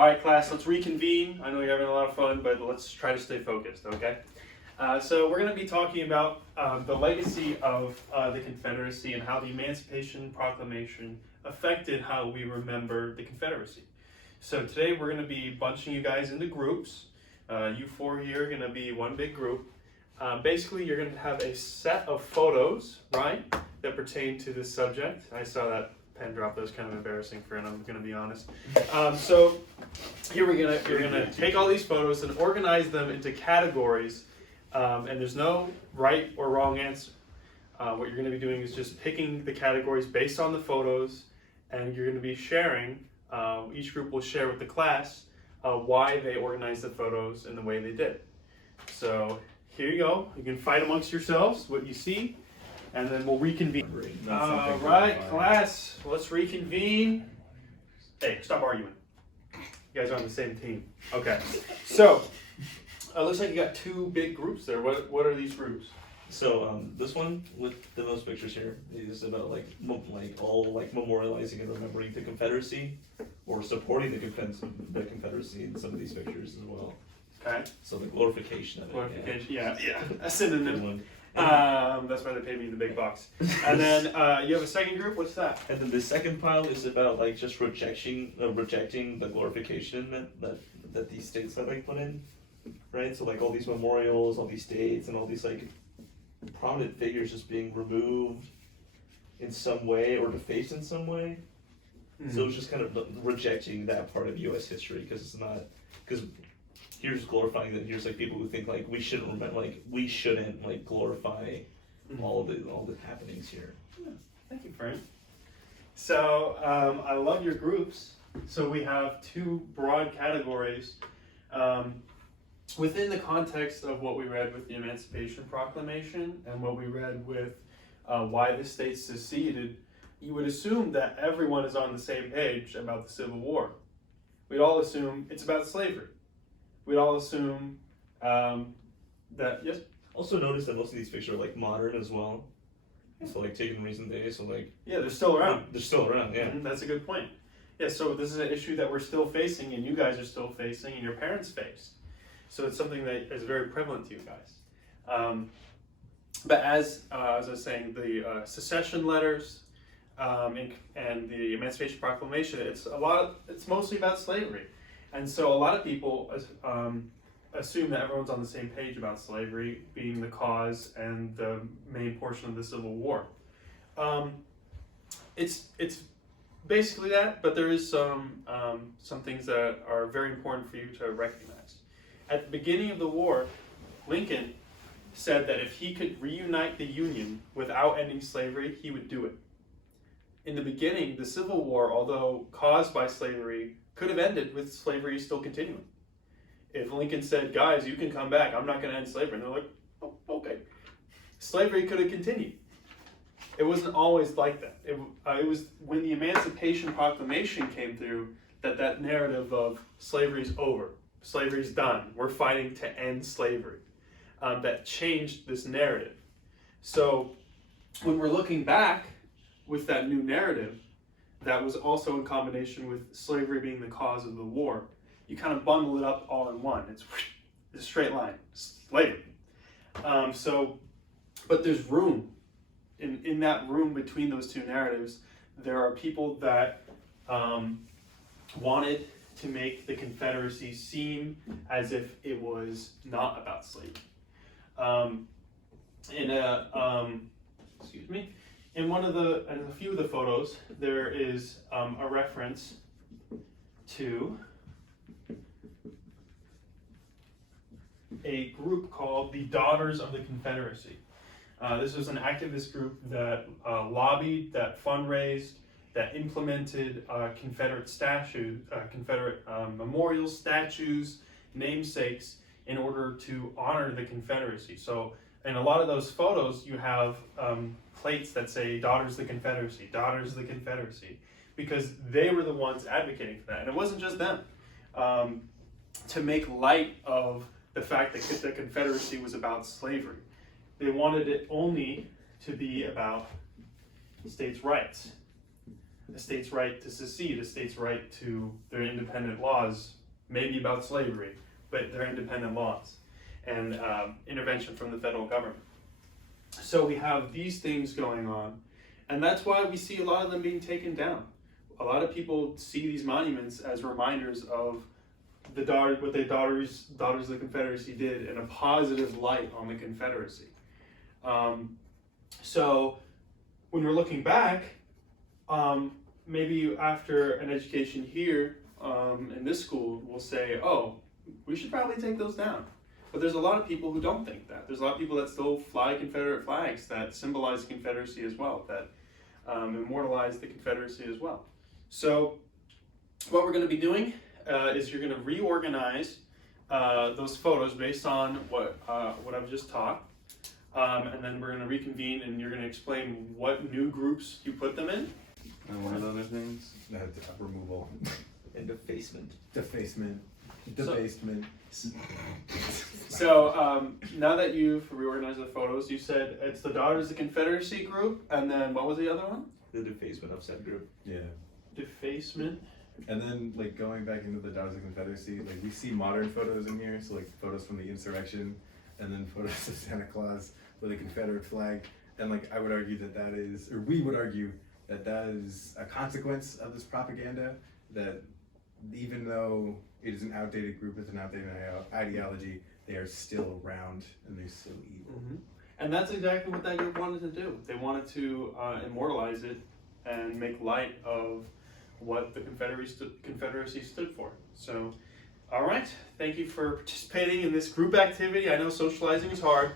All right, class, let's reconvene. I know you're having a lot of fun, but let's try to stay focused, okay? So we're going to be talking about the legacy of the Confederacy and how the Emancipation Proclamation affected how we remember the Confederacy. So today we're going to be bunching you guys into groups. You four here are going to be one big group. Basically, you're going to have a set of photos, right, that pertain to this subject. I saw that pen drop. That was kind of embarrassing for him, I'm going to be honest. So here you're going to take all these photos and organize them into categories, and there's no right or wrong answer. What you're going to be doing is just picking the categories based on the photos, and you're going to be sharing, each group will share with the class why they organized the photos in the way they did. So here you go. You can fight amongst yourselves what you see, and then we'll reconvene. All right, class, let's reconvene. Hey, stop arguing. You guys are on the same team. Okay, so looks like you got two big groups there. What are these groups? So this one with the most pictures here is about like memorializing and remembering the Confederacy, or supporting the Confederacy in some of these pictures as well. Okay. So the glorification of it. Glorification, yeah. A synonym. And That's why they paid me the big bucks. And then you have a second group. What's that? then the second pile is about like just rejecting the glorification that these states that like put in, right? So like all these memorials, all these states, and all these like prominent figures just being removed in some way or defaced in some way. Mm-hmm. So it's just kind of rejecting that part of U.S. history because here's glorifying that. Here's like people who think like we shouldn't glorify all the happenings here. Yeah. Thank you, Frank. So I love your groups. So we have two broad categories within the context of what we read with the Emancipation Proclamation and what we read with why the states seceded. You would assume that everyone is on the same page about the Civil War. We'd all assume it's about slavery. We'd all assume that, yes? Also notice that most of these pictures are like modern as well. So like taken in recent days, so like... Yeah, they're still around. They're still around, yeah. Mm-hmm, that's a good point. Yeah, so this is an issue that we're still facing, and you guys are still facing, and your parents face. So it's something that is very prevalent to you guys. But as I was saying, the secession letters and the Emancipation Proclamation, it's mostly about slavery. And so a lot of people assume that everyone's on the same page about slavery being the cause and the main portion of the Civil War. It's basically that, but there is some things that are very important for you to recognize. At the beginning of the war, Lincoln said that if he could reunite the Union without ending slavery, he would do it. In the beginning, the Civil War, although caused by slavery, could have ended with slavery still continuing. If Lincoln said, guys, you can come back, I'm not going to end slavery, and they're like, oh, okay. Slavery could have continued. It wasn't always like that. It was when the Emancipation Proclamation came through that narrative of slavery's over, slavery's done, we're fighting to end slavery, that changed this narrative. So when we're looking back with that new narrative, that was also in combination with slavery being the cause of the war, you kind of bundle it up all in one. It's a straight line, slavery. But there's room. In that room between those two narratives, there are people that wanted to make the Confederacy seem as if it was not about slavery. In a few of the photos, there is a reference to a group called the Daughters of the Confederacy. This was an activist group that lobbied, that fundraised, that implemented Confederate memorial statues, namesakes, in order to honor the Confederacy. So in a lot of those photos, you have plates that say Daughters of the Confederacy, Daughters of the Confederacy, because they were the ones advocating for that. And it wasn't just them. To make light of the fact that the Confederacy was about slavery. They wanted it only to be about states' rights. a state's right to secede, a state's right to their independent laws, maybe about slavery, but their independent laws, and intervention from the federal government. So we have these things going on, and that's why we see a lot of them being taken down. A lot of people see these monuments as reminders of what the daughters of the Confederacy did in a positive light on the Confederacy. So when we're looking back, maybe after an education here in this school, we'll say, oh, we should probably take those down. But there's a lot of people who don't think that. There's a lot of people that still fly Confederate flags that symbolize the Confederacy as well, that immortalize the Confederacy as well. So what we're going to be doing is you're going to reorganize those photos based on what I've just taught. And then we're going to reconvene and you're going to explain what new groups you put them in. And one of the other things? Removal. And defacement. Defacement. Debasement. So now that you've reorganized the photos, you said it's the Daughters of the Confederacy group, and then what was the other one? The defacement of said group. Yeah. Defacement. And then, like, going back into the Daughters of the Confederacy, like, we see modern photos in here, so, like, photos from the insurrection, and then photos of Santa Claus with a Confederate flag. And, like, I would argue that is, or we would argue that is a consequence of this propaganda, that even though it is an outdated group with an outdated ideology, they are still around, and they're still evil. Mm-hmm. And that's exactly what that group wanted to do. They wanted to immortalize it and make light of what the Confederacy stood for. So, all right, thank you for participating in this group activity. I know socializing is hard,